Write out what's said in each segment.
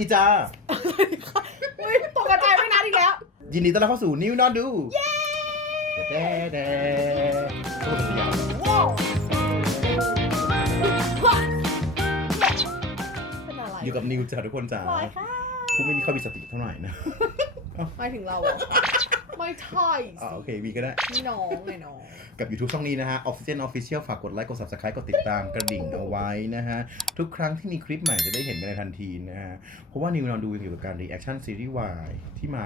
ดีจ้า อุ้ยตกกระจายไม่นานอีกแล้ว ยินดีต้อนรับเข้าสู่นิวนอนดู เย้แด่แด่โอ้ยยาวว้าวเป็นอะไรอยู่กับนิวจ้าทุกคนจ้าบอยค่ะผู้ไม่มีข้อมีสติเท่าไหร่นะไม่ถึงเราเหรอ ไม่ใช่อ่าโอเควีก็ได้ พี่น้องไงน้อง กับ YouTube ช่องนี้นะฮะ Oxygen Official ฝากกดไลค์ กด Subscribe กดติดตามกระดิ่งเอาไว้นะฮะ ทุกครั้งที่มีคลิปใหม่จะได้เห็นกันในทันทีนะฮะ เพราะว่านิวนอนดูเกี่ยวกับการ reaction ซีรีส์วายที่มา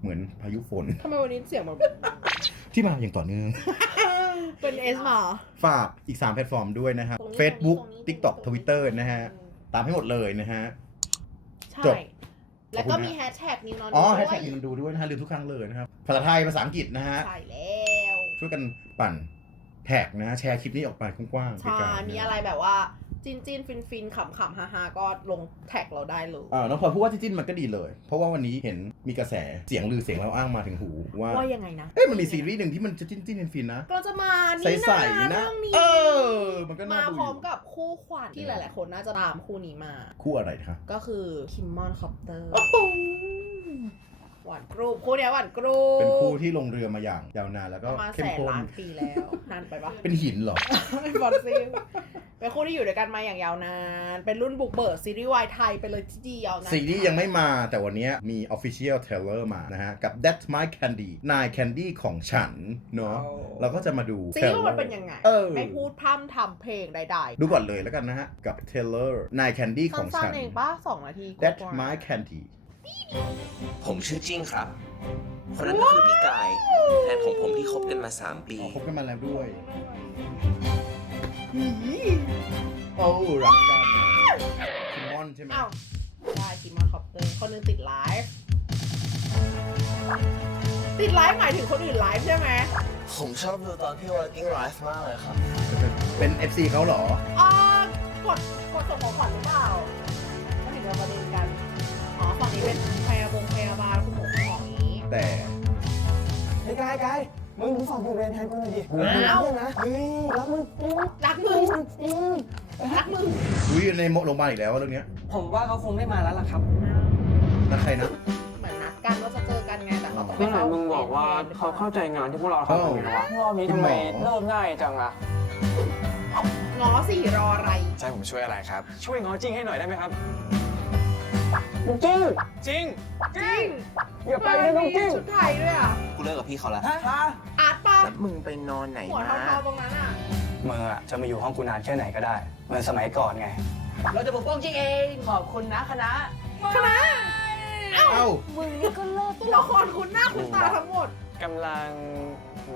เหมือนพายุฝน ทำไมวันนี้เสียงแบบที่มาอย่างต่อเนื่อง เป็นเอสมาฝากอีก 3 แพลตฟอร์มด้วยนะฮะตรงนี้ Facebook ตรงนี้ TikTok Twitter นะฮะ ตามให้หมดเลยนะฮะ ใช่ จบ แล้วขอบก็คุณนะมีแฮชแท็กนิวนอนอ๋อด้วยแฮชแท็กนิวนอนดูด้วยนะฮะลืมทุกครั้งเลยนะครับ ภาษาไทยภาษาอังกฤษนะฮะ ใช่แล้ว ช่วยกันปั่นแท็กนะ แชร์คลิปนี้ออกไปกว้างๆใช่ไกลๆมีนะอะไรแบบว่า จินจินฟินฟินขำขำฮาฮาก็ลงแท็กเราได้เลยอ่าน้องพลอยพูดว่าจิ้นๆมันก็ดีเลย เพราะว่าวันนี้เห็นมีกระแสเสียงลือเสียงเราอ้างมาถึงหูว่าว่ายังไงนะ เอ๊ะมันมีซีรีส์หนึ่งที่มันจะจิ้นจิ้นๆฟินๆนะ ก็จะมาในี่สนะๆนะ เรื่องนี้ เออ มันก็น่ามาดูพร้อมอยู่กับคู่ขวัญที่หลาย ๆ คนน่าจะตามคู่นี้มา คู่อะไรคะก็คือคิมมอนคอปเตอร์ หวานกรูปคู่เนี้ยหวานกรูปเป็นคู่ที่ลงเรือมาอย่างยาวนานแล้วปก็ระมาณเข้แสมนข้นล้านปีแล้ว นานไปปะเป็นหินเหรอเป็นฟอสซิล เป็นคู่ที่อยู่ด้วยกันมาอย่างยาวนาน เป็นรุ่นบุกเบิกซีรีส์วายไทยไปเลยที่เดียวนานซีรีส์ยังไม่มาแต่วันนี้มี Official Trailer มานะฮะ กับ That's My Candy นาย Candy ของฉัน เนาะเราก็จะมาดูซีรีส์ trailer มันเป็นยังไงเออไม่พูดพร่ำทำเพลงใดดูก่อนเลยแล้วกันนะฮะ กับ Taylor นาย Candy ๆของสั้ฉันนๆเองปะสองนาทีกว่า That's My Candy ผมชื่อจิ้งครับ คนนั้นก็คือพี่กายแฟนของผมที่คบกันมา 3 ปีอ๋อคบกันมาแล้วด้วย โอ้รักกันคิมมอนใช่ไหมอ้าวได้คิมมอนคอปเตอร์คนหนึงติดไลฟ์ติดไลฟ์หมายถึงคนอื่นไลฟ์ใช่ไหมผมชอบดูตอนพี่ working life มากเลยครับ เป็น FC เขาเหรออ่ากดกดส่งของขวัญหรือเปล่าก็ถึงเราประเด็นกัน อ๋อฝั่งนี้เป็นพยาบงพยาบาลคุณหมอคุณหมอนี้ แต่ไอ้กายกาย มึงมึงฝากกูเรียนแทนกูหน่อยดิกูอ้าวเพื่อนนะเฮ้ยรักมึงรักมึงรักมึงอุ้ยในโรงพยาบาลอีกแล้วเรื่องเนี้ยผมว่าเขาคงไม่มาแล้วล่ะครับนักใครนะเหมือนนัดกันว่าจะเจอกันไงแต่เขาต้องไปเมื่อไหร่เข้ามึงบอกว่าเขาเข้าใจงานที่พวกเราทำกันอยู่แล้ววะรอบนี้ทำไมเริ่มง่ายจังล่ะง้อสี่รออะไรใช่ผมช่วยอะไรครับ ช่วยง้อจริงให้หน่อยได้ไหมครับจริงจริงจริงอย่าไปนะน้องจริงชุดไทยด้วยอะกูเลิกกับพี่เขาแล้วอาร์ตปะ แล้วมึงไปนอนไหนหัวมา เทาๆตรงนั้นอะ มึงอะจะมาอยู่ห้องกูนานแค่ไหนก็ได้เหมือนสมัยก่อนไง เราจะปกป้องจริงเอง ขอบคุณนะคณะ คณะเอ้าเอ้ามึงนี่ก็เลิกตัวละครคุณหน้าคุณตาทั้งหมด กำลัง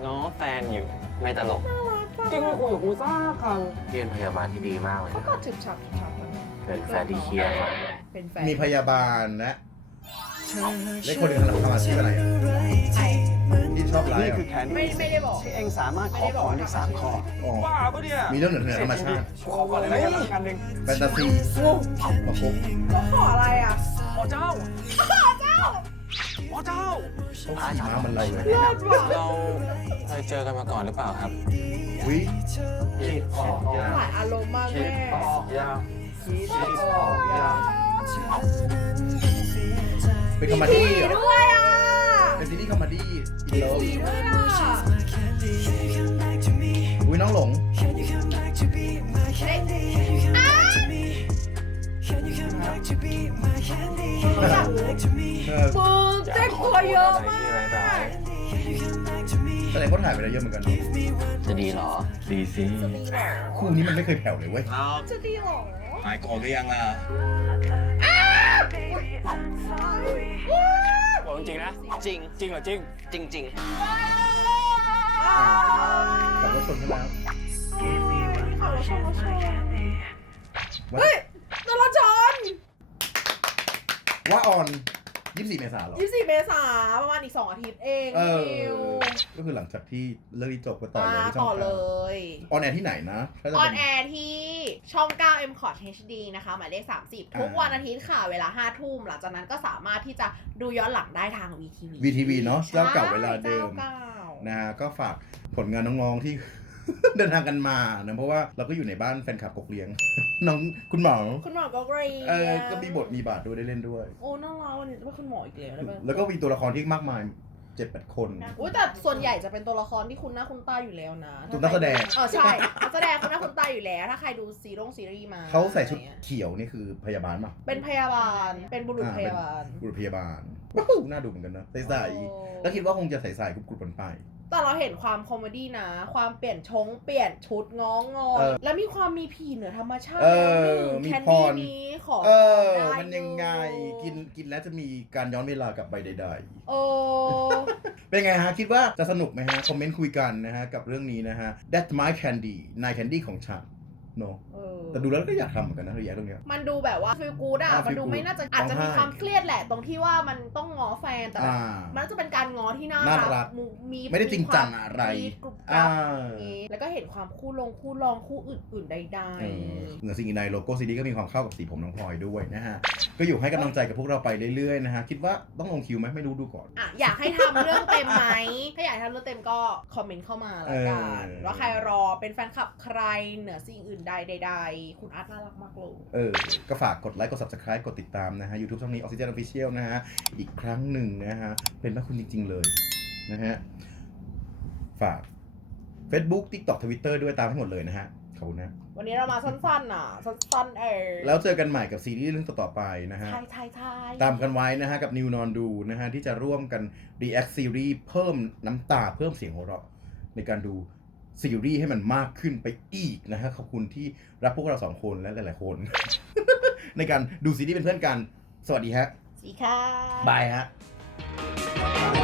ง้อแฟนอยู่ ไม่ตลกน่ารักจังจริงไม่คุยกับกูซ่าคเรียนพยาบาลที่ดีมากเลยเขานะก็ถึบฉับถึบฉับกันเป็นแฟนที่เคลียร์มาก เป็นแฟนมีพยาบาลและเล็กคนหนึ่งขนาดเข้ามาชื่ออะไรอะใครที่ ชอบไลนี่ฟ์คืออะแคนไม่ดี้ไม่ได้บอก ที่เองสามารถขอพรได้สามข้ออ๋อบ้าปะเนี่ยมีเรื่องเหนือเหนือธรรมชาติขอก่อนเลยนะกันหนึ่งแฟนตาซีประกบเขาขออะไรอะอ๋อเจ้าเจ้าอ๋อเจ้าเขาขี่ม้ามันเราเลยเลิศว่ะเราเคยเจอกันมาก่อนหรือเปล่าครับอุ้ยหลายอารมณ์มากแม่ยาวเป็นคอมเมผีดี้เหรอด้วยอะ เป็นซีรีส์คอมเมดี้อินเลิฟผีด้วยอะอุ้ยน้องหลงเอ๊ะอะเขาอยากรู้เออมึงเจ๊กตัวเยอะมากแสดงเขาถ่ายไปแล้วเยอะเหมือนกันเนอะจะดีเหรอ ดีสิจะดีเหรอคู่นี้มันไม่เคยแผ่วเลยเว้ยจะดีเหรอหายโกรธหรือยังล่ะบอก จริงๆนะ จริงจริงเหรอจริง จริงจริงขับรถชนกันแล้วเฮ้ยนรชนว่าออน 24เมษายนเหรอ24เมษาประมาณอีก2อาทิตย์เองเออ นิวก็คือหลังจากที่เรื่องนี้จบก็ต่ออ่าเลยที่ช่ต่อองเลเก้ายออนแอร์ที่ไหนนะถ้าจะออเป็นแอร์ที่ช่อง 9 m c o t HD นะคะ หมายเลข 30 ทุกอ่า วันอาทิตย์ค่ะ เวลา 5 ทุ่ม หลังจากนั้นก็สามารถที่จะดูย้อนหลังได้ทาง VTV VTV เนาะเจ้าเก่าเวลาเดิมเจ้าเก่า นะฮะก็ฝากผลงานน้องๆที่ เดินทางกันมานะเพราะว่าเราก็อยู่ในบ้านแฟนคลับกกเลี้ยง น้องคุณหมอคุณหมอก็เกรีเออก็มีบทมีบาทด้วยได้เล่นด้วย โอ้น่ารักวันนี้จะเป็นคุณหมออีกแล้วได้ไหมแล้วก็มีตัวละครที่มากมายเจ็ดแปดคน อุ้ยแต่ส่วนใหญ่จะเป็นตัวละครที่คุณหน้าคุณตาอยู่แล้วนะตัวนักแสดงเออใช่นักแสดงคุณหน้าคุณตาอยู่แล้ว ถ้าใครดูซีรีส์ซีรีส์มาเขาใส่ชุดอะไรเงี้ยเขียวนี่คือพยาบาลป่ะเป็นพยาบาลเป็นบุรุษอ่าพยาบาลบุรุษพยาบาลว้าวน่าดูเหมือนกันนะใสโอ้ๆแล้วคิดว่าคงจะใสๆกรุบๆกันไป แต่เราเห็นความคอมเมดี้นะ ความเปลี่ยนชง เปลี่ยนชุดง้องอเออแล้วมีความมีผีเหนือธรรมชาติเออหนึ่งมีแคนพดี้ร นี้ขอเออ ได้มันยังไงอยู่กินกินแล้วจะมีการย้อนเวลากลับไปใดโอ้ ๆ เป็นไงฮะ คิดว่าจะสนุกไหมฮะ คอมเมนต์คุยกันนะฮะ กับเรื่องนี้นะฮะ That's my candy นายแคนดี้ของฉัน เนอะเออ แต่ดูแล้วก็อยากทำเหมือนกันนะรีแอคเรื่องเนี้ย มันดูแบบว่าฟิลกูดอะอ่ามันดู feel good ไม่น่าจะอาจจะมีร้องไห้ความเครียดแหละ ตรงที่ว่ามันต้องง้อแฟนแต่แบบอ่ามันจะเป็นการง้อที่น่าน่ารัรักกมูมีไม่ได้จริงจังอะไร มีกรุบกอ่ารับอย่างงี้แล้วก็เห็นความคู่ลงคู่รองคู่อื่นๆใดเออเหนือสิ่งอื่นใดโลโก้ซีดีก็มีความเข้ากับสีผมน้องพลอยด้วยนะฮะ ก็อยู่ให้กำลังใจกับพวกเราไปเรื่อยๆนะฮะ คิดว่าต้องลงคิวไหมไม่รู้ดูก่อน ๆอะอยากให้ทำเรื่องเต็มไหม ถ้าอยากให้ทำเรื่องเต็มก็คอมเมนต์เข้ามาแล้วกันเออ ว่าใครรอเป็นแฟนคลับใครเหนือสิ่งอื่นใดใดๆคุณอาร์ตน่ารักมากเลย เออ ก็ฝากกดไลค์ กด subscribe กดติดตามนะฮะ YouTube ช่องนี้ Oxygen Official นะฮะ อีกครั้งหนึ่งนะฮะ เป็นพระคุณจริง ๆ เลยนะฮะ ฝาก Facebook TikTok Twitter ด้วยตามให้หมดเลยนะฮะขอบคุณนะ วันนี้เรามาสั้นๆน่ะ สั้นๆเออแล้วเจอกันใหม่กับซีรีส์เรื่องต่อๆไปนะฮะทายทายทายตามกันไว้นะฮะ กับ New Non ดูนะฮะ ที่จะร่วมกัน React Series เพิ่มน้ำตาเพิ่มเสียงหัวเราะในการดู ซีรีส์ให้มันมากขึ้นไปอีกนะฮะขอบคุณที่รับพวกเราสองคนและหลาย ๆ คน ในการดูซีรีส์เป็นเพื่อนกัน สวัสดีฮะสีค่ะบายฮะบ